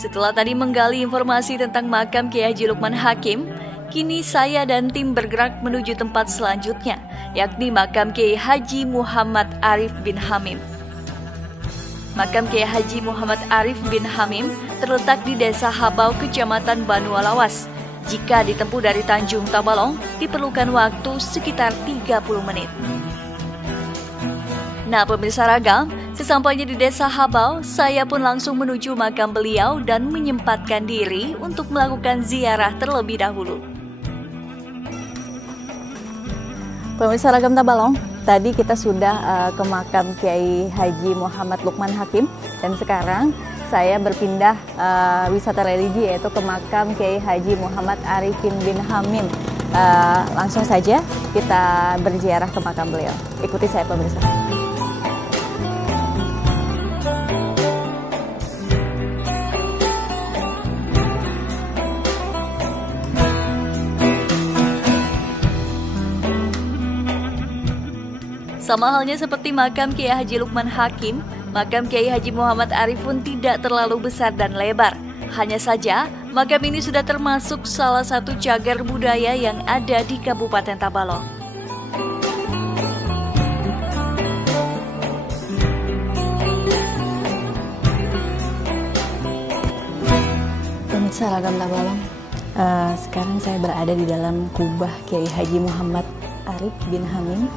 Setelah tadi menggali informasi tentang makam Kiai Haji Lukman Hakim, kini saya dan tim bergerak menuju tempat selanjutnya, yakni makam Kiai Haji Muhammad Arif bin Hamim. Makam Kiai Haji Muhammad Arif bin Hamim terletak di Desa Habau, Kecamatan Banualawas. Jika ditempuh dari Tanjung Tabalong, diperlukan waktu sekitar 30 menit. Nah, pemirsa Ragam, sesampainya di Desa Habau, saya pun langsung menuju makam beliau dan menyempatkan diri untuk melakukan ziarah terlebih dahulu. Pemirsa Ragam Tabalong, tadi kita sudah ke makam Kiai Haji Muhammad Lukman Hakim, dan sekarang saya berpindah wisata religi, yaitu ke makam Kiai Haji Muhammad Arif bin Hamim. Langsung saja kita berziarah ke makam beliau. Ikuti saya, pemirsa. Sama halnya seperti makam Kiai Haji Lukman Hakim, makam Kiai Haji Muhammad Arif pun tidak terlalu besar dan lebar. Hanya saja, makam ini sudah termasuk salah satu cagar budaya yang ada di Kabupaten Tabalong. Pemirsa Ragam Tabalong, sekarang saya berada di dalam kubah Kiai Haji Muhammad Arif bin Hamim,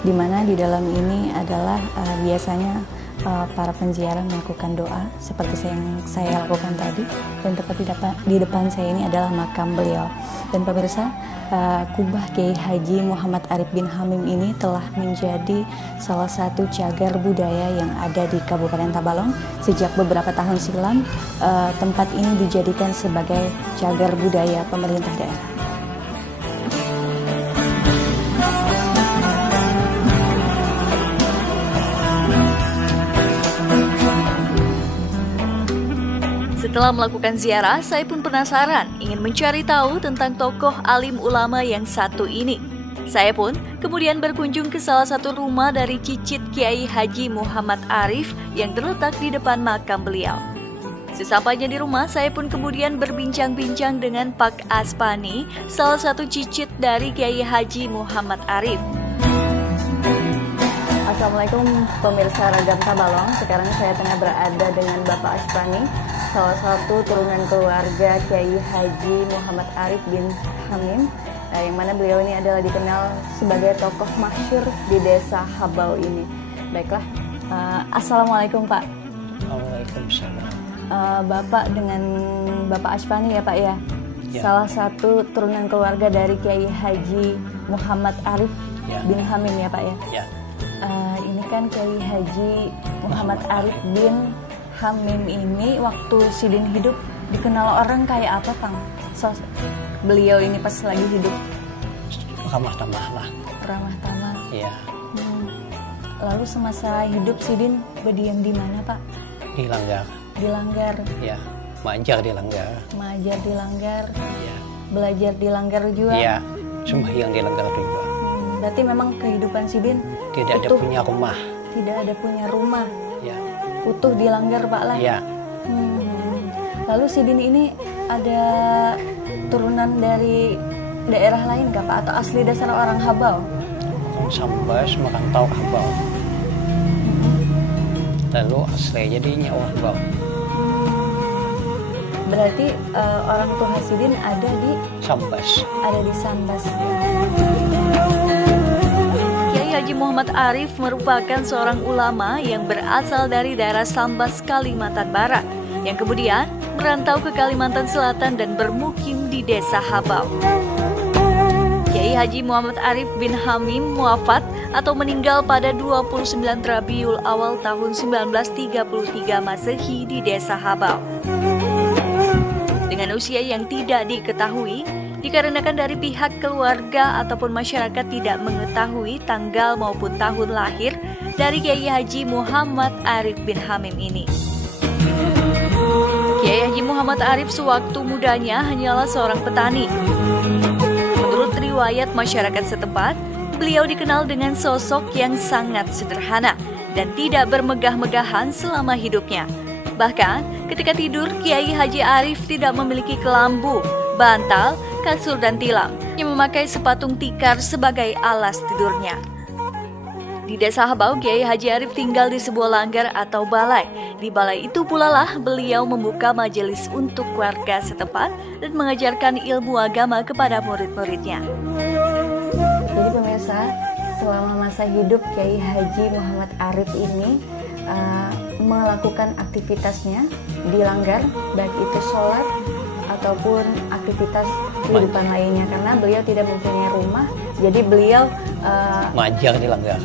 di mana di dalam ini adalah biasanya para penziarah melakukan doa seperti yang saya lakukan tadi, dan tepat di depan saya ini adalah makam beliau. Dan pemirsa, kubah Kiai Haji Muhammad Arif bin Hamim ini telah menjadi salah satu cagar budaya yang ada di Kabupaten Tabalong. Sejak beberapa tahun silam, tempat ini dijadikan sebagai cagar budaya pemerintah daerah. Setelah melakukan ziarah, saya pun penasaran ingin mencari tahu tentang tokoh alim ulama yang satu ini. Saya pun kemudian berkunjung ke salah satu rumah dari cicit Kiai Haji Muhammad Arif yang terletak di depan makam beliau. Sesampainya di rumah, saya pun kemudian berbincang-bincang dengan Pak Aspani, salah satu cicit dari Kiai Haji Muhammad Arif. Assalamualaikum pemirsa Ragam Tabalong. Sekarang saya tengah berada dengan Bapak Aspani, salah satu turunan keluarga Kiai Haji Muhammad Arif bin Hamim, yang mana beliau ini adalah dikenal sebagai tokoh masyhur di Desa Habau ini. Baiklah, Assalamualaikum Pak. Waalaikumsalam. Bapak dengan Bapak Aspani ya Pak ya? Ya. Salah satu turunan keluarga dari Kiai Haji Muhammad Arif bin Hamim ya Pak ya? Ya. Ini kan Kiai Haji Muhammad Arif bin Hamim ini waktu Sidin hidup dikenal orang kayak apa, Kang? Beliau ini pas lagi hidup Ramah tamah lah. ramah tamah. Iya. Lalu semasa hidup Sidin berdiam di mana, Pak? Di Langgar. Di Langgar. Ya. Mengajar di Langgar. Mengajar di Langgar. Iya. Belajar di Langgar juga. Iya. Sembahyang di Langgar juga. Berarti memang kehidupan Sidin Tidak ada punya rumah. Tidak ada punya rumah. Ya. Utuh di Langgar, Pak lah. Iya. Lalu Sidin ini ada turunan dari daerah lain nggak Pak? Atau asli dasar orang Habau? Orang Sambas, merantau Habau. Lalu asli jadinya orang Habau. Berarti orang tua Sidin ada di Sambas. Ada di Sambas. Kiai Haji Muhammad Arif merupakan seorang ulama yang berasal dari daerah Sambas, Kalimantan Barat, yang kemudian merantau ke Kalimantan Selatan dan bermukim di Desa Habau. Kiai Haji Muhammad Arif bin Hamim wafat atau meninggal pada 29 Rabiul Awal tahun 1933 Masehi di Desa Habau. Dengan usia yang tidak diketahui, dikarenakan dari pihak keluarga ataupun masyarakat tidak mengetahui tanggal maupun tahun lahir dari Kiai Haji Muhammad Arif bin Hamim ini. Kiai Haji Muhammad Arif sewaktu mudanya hanyalah seorang petani. Menurut riwayat masyarakat setempat, beliau dikenal dengan sosok yang sangat sederhana dan tidak bermegah-megahan selama hidupnya. Bahkan ketika tidur, Kiai Haji Arif tidak memiliki kelambu, bantal, kasur dan tilam, yang memakai sepatung tikar sebagai alas tidurnya. Di Desa Habau, Kiai Haji Arif tinggal di sebuah langgar atau balai. Di balai itu pula lah beliau membuka majelis untuk warga setempat dan mengajarkan ilmu agama kepada murid-muridnya. Jadi pemirsa, selama masa hidup Kiai Haji Muhammad Arif ini melakukan aktivitasnya di langgar, baik itu sholat ataupun aktivitas kehidupan lainnya, karena beliau tidak mempunyai rumah, jadi beliau mengajar di langgar.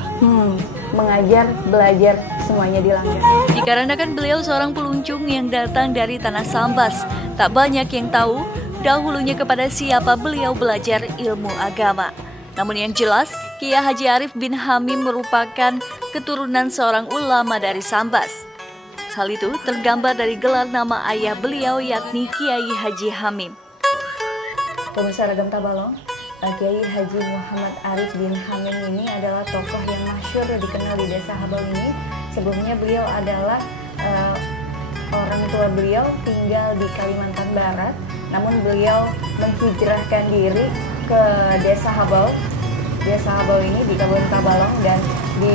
Mengajar, belajar semuanya di langgar. Dikarenakan beliau seorang peluncung yang datang dari tanah Sambas, tak banyak yang tahu dahulunya kepada siapa beliau belajar ilmu agama. Namun yang jelas, Kiai Haji Arif bin Hamim merupakan keturunan seorang ulama dari Sambas. Hal itu tergambar dari gelar nama ayah beliau, yakni Kiai Haji Hamim. Pemirsa Ragam Tabalong, Kiai Haji Muhammad Arif bin Hamim ini adalah tokoh yang masyhur dikenal di Desa Habau ini. Sebelumnya beliau adalah orang tua beliau tinggal di Kalimantan Barat, namun beliau menghijrahkan diri ke Desa Habau. Desa Habau ini di Kabupaten Tabalong, dan di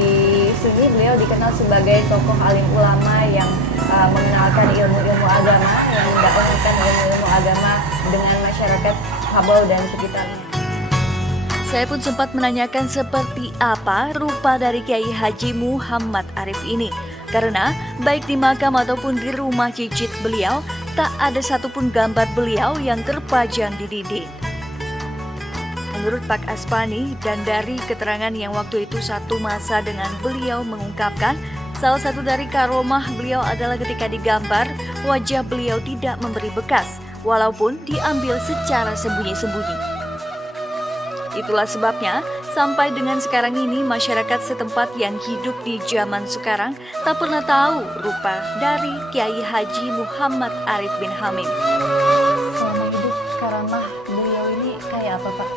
sini beliau dikenal sebagai tokoh alim ulama yang mengenalkan ilmu-ilmu agama, yang mendakwahkan ilmu-ilmu agama dengan masyarakat Habau dan sekitarnya. Saya pun sempat menanyakan seperti apa rupa dari Kiai Haji Muhammad Arif ini, karena baik di makam ataupun di rumah cicit beliau tak ada satupun gambar beliau yang terpajang di dinding. Menurut Pak Aspani, dan dari keterangan yang waktu itu satu masa dengan beliau mengungkapkan, salah satu dari karomah beliau adalah ketika digambar, wajah beliau tidak memberi bekas, walaupun diambil secara sembunyi-sembunyi. Itulah sebabnya, sampai dengan sekarang ini masyarakat setempat yang hidup di zaman sekarang tak pernah tahu rupa dari Kiai Haji Muhammad Arif bin Hamim. Selama hidup karamah beliau ini kayak apa, Pak?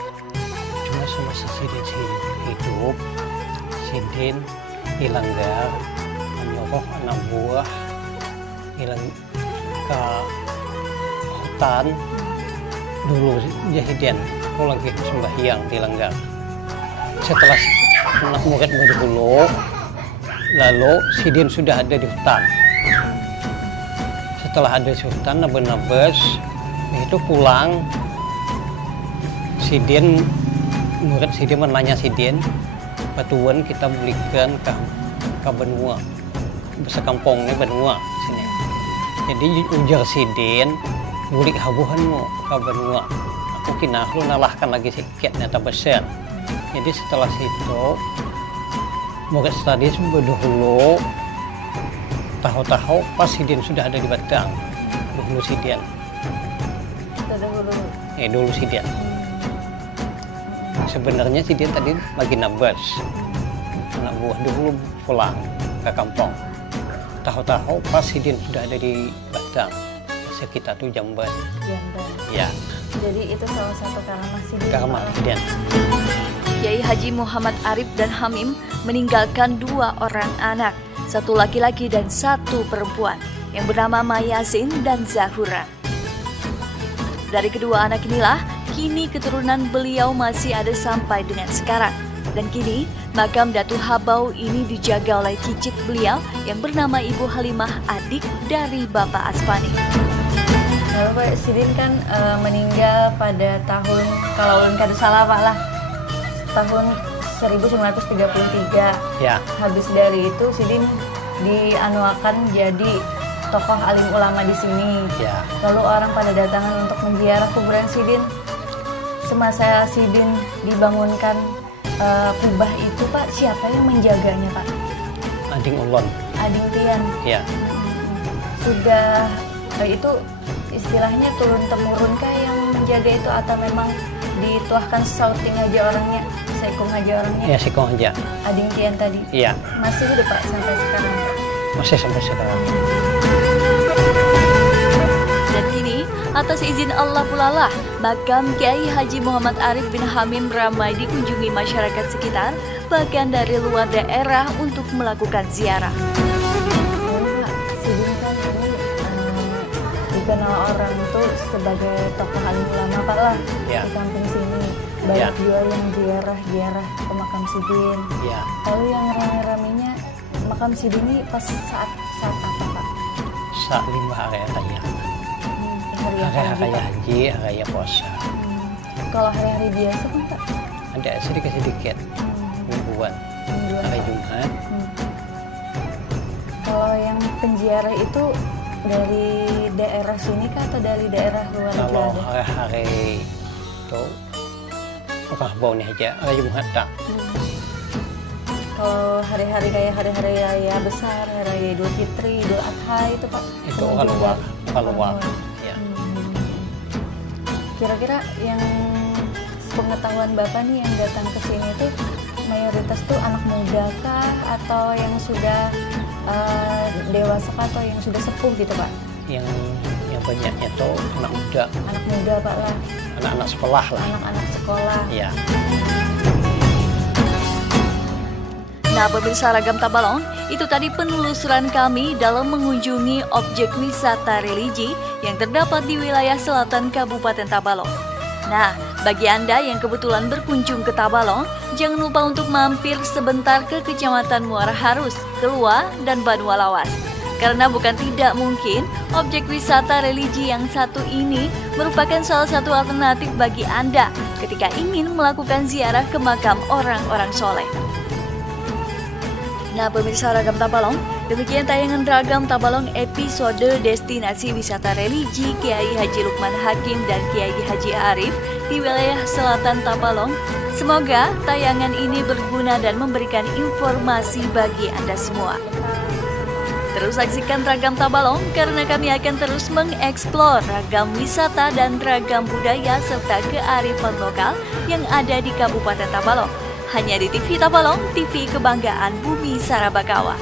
Cuma semasa Sidin hidup, Sidin di langgar, menyuruh anak buah hilang ke hutan. Dulu Jahidin pulang ke sembahyang di langgar. Setelah anak murid berdahulu, lalu Sidin sudah ada di hutan. Setelah ada di hutan, nabes itu pulang. Sidin, murid Sidin menanya Sidin, batuan kita belikan ke benua, besar kampungnya benua sini. Jadi ujar Sidin, bulik habuhanmu ke benua. Aku kina lu nalahkan lagi sedikit nyata besar. Jadi setelah situ, murid tadi berdahulu, tahu-tahu pas Sidin sudah ada di Batang, dahulu Sidin. Dulu Sidin. Sebenarnya Sidin tadi lagi nabas, anak buah dulu pulang ke kampung. Tahu-tahu pas Sidin sudah ada di Batang, sekitar tuh Jamban. Ya. Jadi itu salah satu karamah Sidin. Karamah Sidin. Kiai Haji Muhammad Arif dan Hamim meninggalkan 2 orang anak, satu laki-laki dan 1 perempuan, yang bernama Mayasin dan Zahura. Dari kedua anak inilah, kini keturunan beliau masih ada sampai dengan sekarang. Dan kini, makam Datu Habau ini dijaga oleh cicit beliau yang bernama Ibu Halimah, adik dari Bapak Aspani. Lalu Pak Sidin kan meninggal pada tahun, kalau ulun kada salah Pak lah, tahun 1933. Ya. Habis dari itu Sidin dianuakan jadi tokoh alim ulama di sini. Ya. Lalu orang pada datangan untuk menziarah kuburan Sidin. Semasa Sidin dibangunkan kubah itu Pak, siapa yang menjaganya Pak? Ading Ulon. Ading Tian. Ya. Sudah itu istilahnya turun temurun kah yang menjaga itu, atau memang dituahkan sauting aja orangnya, sekong aja orangnya? Ya, sekong aja. Ading Tian tadi. Iya. Masih hidup Pak sampai sekarang? Masih sampai sekarang. Dan kini, atas izin Allah pula lah, makam Kiai Haji Muhammad Arif bin Hamim ramai dikunjungi masyarakat sekitar, bahkan dari luar daerah untuk melakukan ziarah. Sidin kan ini dikenal orang tuh sebagai tokoh alim ulama Pak lah Ya. di kampung sini. Banyak juga yang ziarah ke makam Sidin. Ya. Lalu yang rame-ramenya makam Sidin ini pas saat apa Pak? Saat 5 hari raya. Hari Hari Pak? haji, hari raya puasa. Kalau hari-hari biasa kan Pak? Ada sedikit-sedikit mingguan. Mingguan, Hari Pak. Jumat. Kalau yang penziarah itu dari daerah sini kah atau dari daerah luar Kalau juga ada? hari-hari itu orang bau nih aja, hari Jumat tak. Kalau hari-hari kayak hari-hari raya besar, hari raya Idul Fitri, Idul Adha itu Pak? Itu Pengunjung orang luar, nggak? orang luar. Ya. Kira-kira yang pengetahuan Bapak nih yang datang ke sini itu mayoritas tuh anak muda kah atau yang sudah dewasa kah atau yang sudah sepuh gitu Pak? Yang banyaknya itu anak muda, Anak muda Pak lah, anak-anak sekolah lah. anak-anak sekolah. Ya. Nah, pemirsa Ragam Tabalong, itu tadi penelusuran kami dalam mengunjungi objek wisata religi yang terdapat di wilayah selatan Kabupaten Tabalong. Nah, bagi Anda yang kebetulan berkunjung ke Tabalong, jangan lupa untuk mampir sebentar ke Kecamatan Muara Harus, Kelua, dan Banua Lawas. Karena bukan tidak mungkin, objek wisata religi yang satu ini merupakan salah satu alternatif bagi Anda ketika ingin melakukan ziarah ke makam orang-orang soleh. Nah, pemirsa Ragam Tabalong, demikian tayangan Ragam Tabalong episode Destinasi Wisata Religi Kiai Haji Lukman Hakim dan Kiai Haji Arif di wilayah selatan Tabalong. Semoga tayangan ini berguna dan memberikan informasi bagi Anda semua. Terus saksikan Ragam Tabalong karena kami akan terus mengeksplor ragam wisata dan ragam budaya serta kearifan lokal yang ada di Kabupaten Tabalong. Hanya di TV Tabalong, TV Kebanggaan Bumi Sarabakawa.